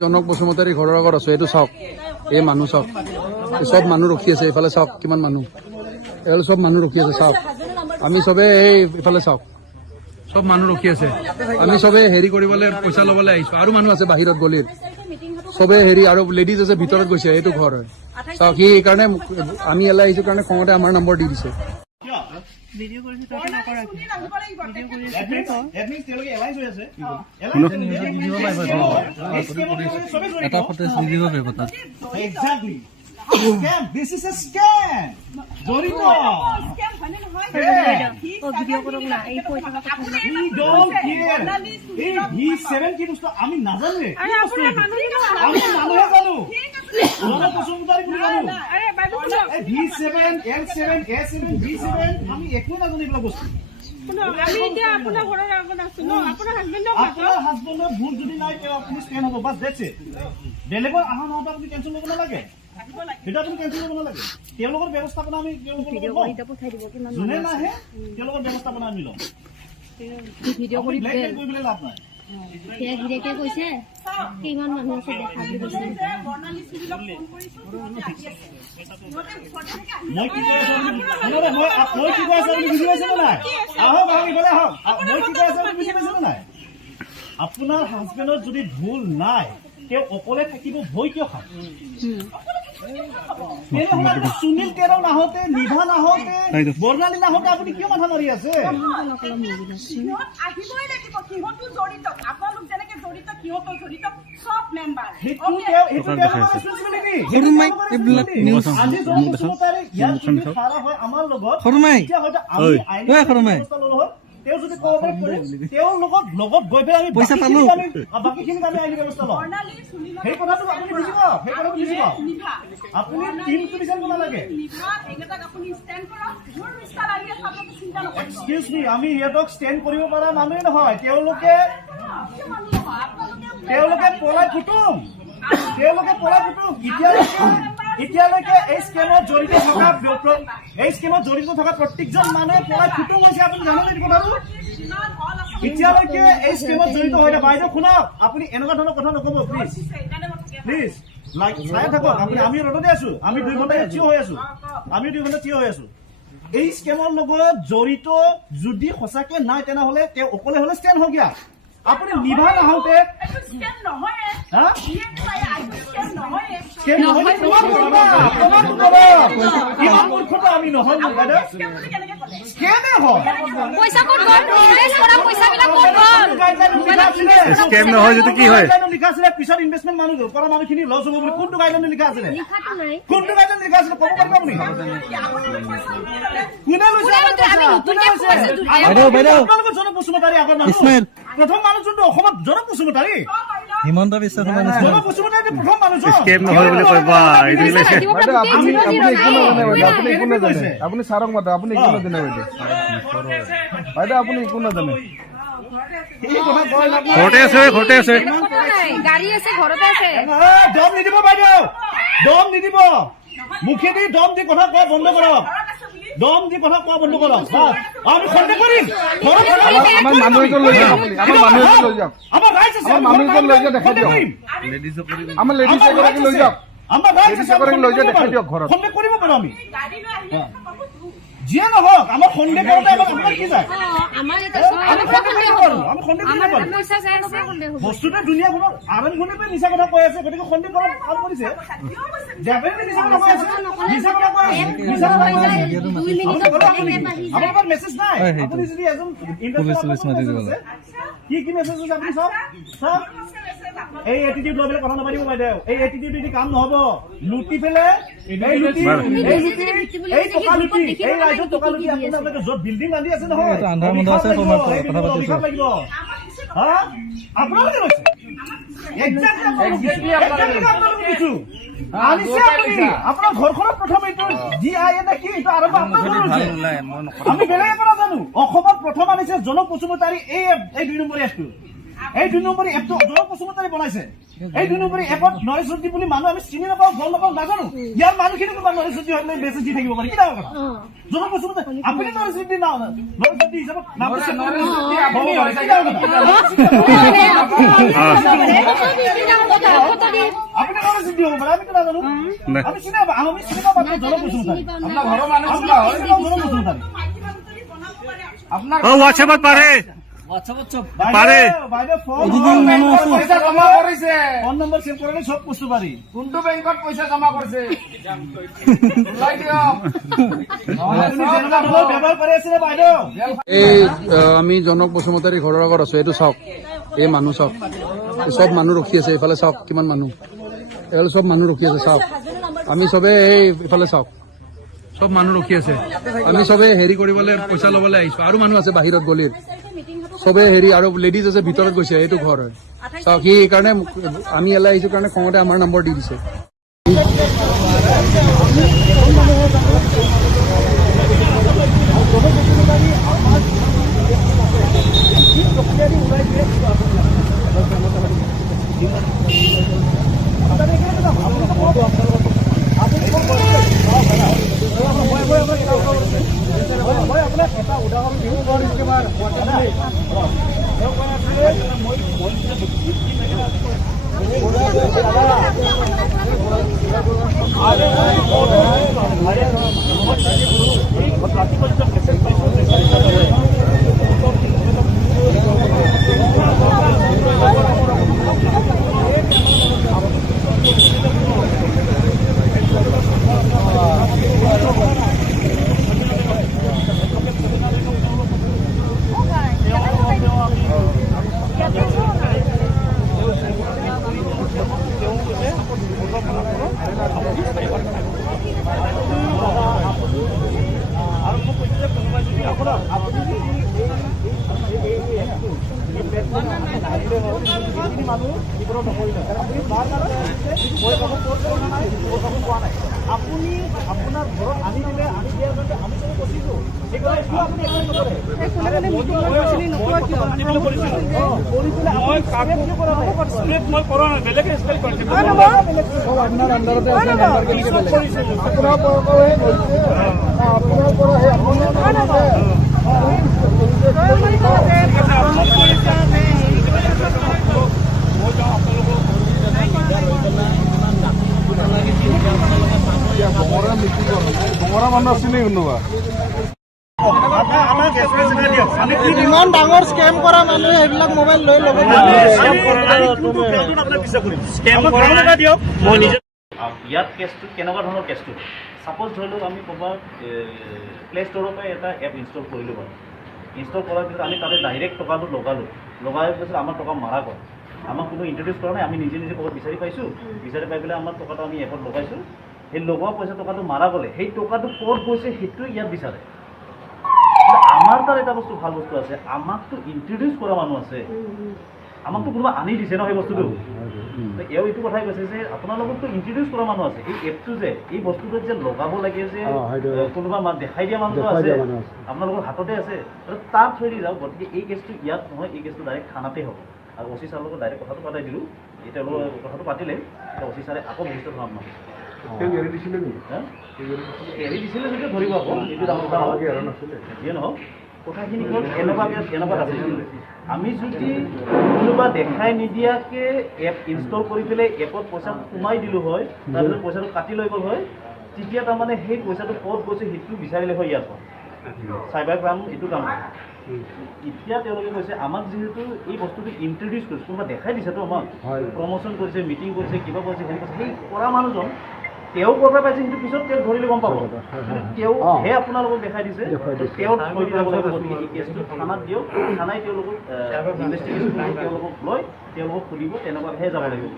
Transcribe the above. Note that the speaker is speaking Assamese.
জনক বসুমতাৰী ঘৰৰ আগত আছো। এইটো চাওক, এই মানুহ চাওক, চব মানুহ ৰখি আছে। এইফালে চাওক কিমান মানুহ, এইফালে চব মানুহ ৰখি আছে। চাওক আমি চবে এই ইফালে চাওক, চব মানুহ ৰখি আছে। আমি চবে হেৰি কৰিবলৈ পইচা ল'বলৈ আহিছো। আৰু মানুহ আছে বাহিৰত গলিত, চবে হেৰি আৰু লেডিজ আছে ভিতৰত গৈছে। এইটো ঘৰ হয় চাওক। সি এইকাৰণে আমি এলাই আহিছো কাৰণে খঙতে আমাৰ নম্বৰ দি দিছে। ভিডিও কৰিছে তই নকৰা কি ভিডিও কৰি আছে এডমিন তেওঁলোকে এলাইজ হৈ আছে এটা ফটেজ দি দিব পাৰিব তাত। Exactly scam, this is a scam. জড়িত ভিডিও কৰক না এই পইচা ই ডোন্ট কেয়ার। এই V7 কি বস্তু আমি নাজানো রে। আরে আপনারা মানুহ আমি মানুহে জানো। জনক বসুমতাৰী বুলি জানো। আরে বাইবু এই V7 L7 A7 B7 আমি একো নাজানো এইবিলাক বস্তু। আমি এতিয়া আপোনাৰ ঘৰৰ আগত আছো ন, আপোনাৰ হাজবেণ্ডক আপোনাৰ হাজবেণ্ডৰ ভুল যদি নাই তেওঁ আপুনি স্টেণ্ড হ'ব, বাছ দ্যাটছ ইট। বেলেগৰ আহা নহওঁতে আপুনি টেনশ্যন ল'ব নালাগে, সেইটো আপুনি টেনশ্যন ল'ব নালাগে। তেওঁলোকৰ ব্যৱস্থাপনা আমি তেওঁলোকৰ লগত লওঁ। পঠাই দিব কিমান যোনে নাহে তেওঁলোকৰ ব্যৱস্থাপনা আমি ল'ম। ভিডিও কৰি ব্লেকমেইল কৰিবলৈ লাভ নাই। এতিয়া গিৰেকে কৈছে কিমান মানুহ আছে দেখা বুলি কৈছে। মই কি কৈ আছো মই কি কৈ আছো আপুনি বুজি পাইছে নে নাই? আহক আহক ইফালে আহক। মই কি কৈ আছো আপুনি বুজি পাইছে নে নাই? আপোনাৰ হাজবেণ্ডৰ যদি ভুল নাই তেওঁ অকলে থাকিব ভয় কিয় খায়? সুনীল কেৰ নাহোতে, নিভা নাহোতে, বৰ্ণালী নাহোতে আপুনি কিয় মাথা মাৰি আছে? আহিবই লাগিব, সিহঁতো জড়িত, আপোনালোক যেনেকে জড়িত সিহঁতো জড়িত, চব মেম্বাৰ। আজি জনক বসুমতাৰী ইয়াত যদি খাৰা হয় আমাৰ লগত, তেতিয়া হয়তো আমি আইনী ব্যৱস্থা ল'লো হয়। তেওঁ যদি কোঅপাৰেট কৰে তেওঁৰ লগত গৈ পেলাই আমি বাকীখিনিক আমি আইনী ব্যৱস্থা ল'ম। সেই কথাটো আপুনি বুজিব, সেই কথাটো বুজিব। আপুনি টিমটো বিচাৰিব নালাগে। এক্সকিউজ মি, আমি সিহঁতক ষ্টেণ্ড কৰিব পৰা মানুহে নহয়। তেওঁলোকে পলাই ফুটুম, এতিয়ালৈকে এই স্কেমত জড়িত থকা প্ৰত্যেকজন মানুহে পলাই ফুটুম হৈছে। আপুনি জানে নেকি কথাটো? এতিয়ালৈকে এই স্কেমত জড়িত হৈ থাকে। বাইদেউ শুনক, আপুনি এনেকুৱা ধৰণৰ কথা নক'ব প্লিজ, প্লিজ। চাই থাকক আপুনি। আমি ৰ'দতে আছো, আমি 2 ঘণ্টা থিয় হৈ আছো। এই স্কেমৰ লগত জড়িত যদি সঁচাকে নাই তেনেহ'লে তেওঁ অকলে হ'লে ষ্টেণ্ড হওক। ইয়াত আপুনি নিভা নাহোতে আমি নহয় লিখা আছিলে পিছত ইনভেষ্টমেণ্ট মানুহ কৰা মানুহখিনি লছ হ'ব বুলি। কোনটো গাইডলাইন লিখা আছিলে? কোনটো গাইডলাইন লিখা আছিলে ক'ব পাৰিব আপুনি? কোনে লৈছে? আপোনালোকৰ জনক বসুমতাৰী আগৰ মানুহ, প্ৰথম মানুহ যোনটো অসমত জনক বসুমতাৰী, হিমন্ত বিশ্ব শৰ্মা জনক বসুমতাৰী প্ৰথম মানুহ। আপুনি ছাৰক মাতে, আপুনি একো নাজানে বাইদেউ। বাইদেউ আপুনি একো নাজানে। ঘৰতে আছে গাড়ী আছে, ঘৰতে আছে। দম নিদিব বাইদেউ, দম নিদিব। মুখেদি দম দি কথা কোৱা বন্ধ কৰক, দম দি কথা কোৱা বন্ধ কৰক। আমি সন্দেহ কৰিম। আমাৰ মানুহ এজন লৈ যাওক, আমাৰ মানুহ এজন লৈ যাওক, আমাৰ ৰাইজ আছে, আমাৰ মানুহ এজন লৈ যাওক, দেখাই দিয়ক। আমাৰ লেডিজ এগৰাকী লৈ যাওক, আমাৰ ৰাইজ আছে, লৈ যাওক, দেখাই দিয়ক ঘৰত। সন্দেহ কৰিব পাৰো আমি। যিয়ে নহওক আমাৰ সন্দেহ কৰোঁতে আমাৰ কি যায়? বস্তুটো দুনিয়াখনত আৰম্ভণিৰ পৰা মিছা কথা কৈ আছে, গতিকে সন্দেহ কৰা ভাল কৰিছে। আপোনাৰ মেছেজ নাই, আপুনি যদি এজন কি মেছেজ আছে আপুনি চাওক। এই এটিটিউড লৈ পেলাই কথা নাপাতিব বাইদেউ। এই এটিটিউড এটি কাম নহব। লুটি পেলাই এই টকা লুটি, এই ৰাইজৰ টকা লুটি আপোনালোকে য'ত বিল্ডিং বান্ধি আছে নহয়, অভিশাপ লাগিব। আপোনালোকে লৈছে আপোনাৰ ঘৰখনত প্ৰথম এইটো GIA নে কি এইটো আৰম্ভ আপোনাৰ হৈছে। আমি বেলেগ একো নাজানো। অসমত প্ৰথম আনিছে জনক বসুমতাৰী এই 2 নম্বৰ এপটো। এই 2 নম্বৰ এপটো জনক বসুমতাৰী বনাইছে। এই 2 নম্বৰ এপত নৰেশ জ্যোতি বুলি মানুহ আমি চিনি নাপাওঁ, গম নাপাওঁ, নাজানো। ইয়াৰ মানুহখিনি কোনোবা নৰেশ জ্যোতি হৈ মেছেজ দি থাকিব পাৰি, কি ডাঙৰ কথা? জনক বসুমতাৰী আপুনি নৰেশ জ্যোতি হিচাপত নাম দিছে। চিনি হ'ব পাৰে, আমিতো নাজানো। আমি চিনি পাওঁ, আমি চিনি পাওঁ মাত্ৰ জনপ্ৰচুমতাৰী। আপোনাৰ ঘৰৰ মানুহ আমি চিনি পাওঁ জনপ্ৰচুমতাৰী। আপোনাৰ হোৱাটছএপত পাৰে পাৰে বাইদেউ ফোন পইচা জমা কৰিছে, ফোন নম্বৰ চেভ কৰিলে চব বস্তু পাৰি। কোনটো বেংকত পইচা জমা কৰিছে ওলাই দিয়ক। আপুনি যেনেকুৱা ধৰণৰ ব্যৱহাৰ কৰি আছিলে বাইদেউ। এই আমি জনক বসুমতাৰী ঘৰৰ আগত আছো, এইটো চাওক, এই মানুহ চাওক, এই চব মানুহ ৰখি আছে, এইফালে চাওক কিমান মানুহ, এওঁলোক চব মানুহ ৰখি আছে চাওক। আমি চবে এই ইফালে চাওক, চব মানুহ ৰখি আছে। আমি চবে হেৰি কৰিবলৈ পইচা ল'বলৈ আহিছো, আৰু মানুহ আছে বাহিৰত গলিৰ, চবে হেৰি, আৰু লেডিজ আছে ভিতৰত গৈছে, এইটো ঘৰ হয় চাওক। সি সেইকাৰণে আমি এলাই আহিছো কাৰণে খঙতে আমাৰ নম্বৰ দি দিছে। আপুনি আপোনাৰ ঘৰত আনি দিলে, আনি দিয়াৰ কাৰণে আমি চবে কৈছিলো ইমান ডাঙৰ স্কেম কৰা মানুহে এইবিলাক মোবাইল লৈ ল'ব। ইয়াত কেছটো কেনেকুৱা ধৰণৰ কেছটো, ছাপ'জ ধৰি লওক আমি ক'ৰবাত প্লে ষ্ট'ৰৰ পৰা এটা এপ ইনষ্টল কৰিলোঁ বাৰু, ইনষ্টল কৰাৰ পিছত আমি তাতে ডাইৰেক্ট টকাটো লগাই পিছত আমাৰ টকা মাৰা গ'ল। আমাক কোনো ইণ্ট্ৰডিউচ কৰা নাই, আমি নিজে ক'ৰবাত বিচাৰি পাইছোঁ, বিচাৰি পাই পেলাই আমাৰ টকাটো আমি এপত লগাইছোঁ। সেই লগোৱা পইচা টকাটো মাৰা গ'লে সেই টকাটো ক'ত গৈছে সেইটো ইয়াত বিচাৰে। আমাৰ তাত এটা বস্তু ভাল বস্তু আছে, আমাকতো ইণ্ট্ৰডিউচ কৰা মানুহ আছে, আমাকতো কোনোবা আনি দিছে ন সেই বস্তুটো। এওঁ এইটো কথাই কৈছে যে আপোনালোকতো ইণ্ট্ৰডিউচ কৰা মানুহ আছে, এই এপটো যে এই বস্তুটো যে লগাব লাগে যে কোনোবা দেখাই দিয়া মানুহটো আছে, আপোনালোকৰ হাততে আছে, তাত থৈ দি যাওক। গতিকে এই কেছটো ইয়াত নহয়, এই কেছটো ডাইৰেক্ট থানাতে হ'ব। আৰু অ চি ছাৰৰ লগত ডাইৰেক্ট কথাটো পাতাই দিলোঁ, তেওঁলোকৰ কথাটো পাতিলে, অ চি ছাৰে আকৌ ভৱিষ্যত নাম নহয় এৰি দিছিলে যদিও ধৰিব আকৌ, এইটো ডাঙৰ কথা নহয়। যিয়ে নহওক কথাখিনি হ'ল এনেকুৱা আছে, আমি যদি কোনোবা দেখাই নিদিয়াকৈ এপ ইনষ্টল কৰি পেলাই এপত পইচা সোমাই দিলোঁ হয়, তাৰপিছত পইচাটো কাটি লৈ গ'ল হয়, তেতিয়া তাৰমানে সেই পইচাটো ক'ত গৈছে সেইটো বিচাৰিলে হয় ইয়াৰ পৰা। চাইবাৰ ক্ৰাইম এইটো কাম কৰে। এতিয়া তেওঁলোকে কৈছে আমাক যিহেতু এই বস্তুটো ইণ্ট্ৰডিউচ কৰিছে, কোনোবা দেখাই দিছেতো আমাক, প্ৰমোশ্যন কৰিছে, মিটিং কৰিছে, কিবা কৰিছে, হেৰি কৰিছে, সেই কৰা মানুহজন তেওঁ ক'ৰ পৰা পাইছে সেইটো পিছত তেওঁক ধৰিলে গম পাব, তেওঁহে আপোনালোকক দেখাই দিছে, তেওঁ ধৰি যাব লাগিব। গতিকে এই কেছটো থানাত দিয়ক, থানাই তেওঁলোকক ইনভেষ্টিগেশ্যন কৰি তেওঁলোকক লয়, তেওঁলোকক সুধিব, তেনেকুৱাহে যাব লাগিব।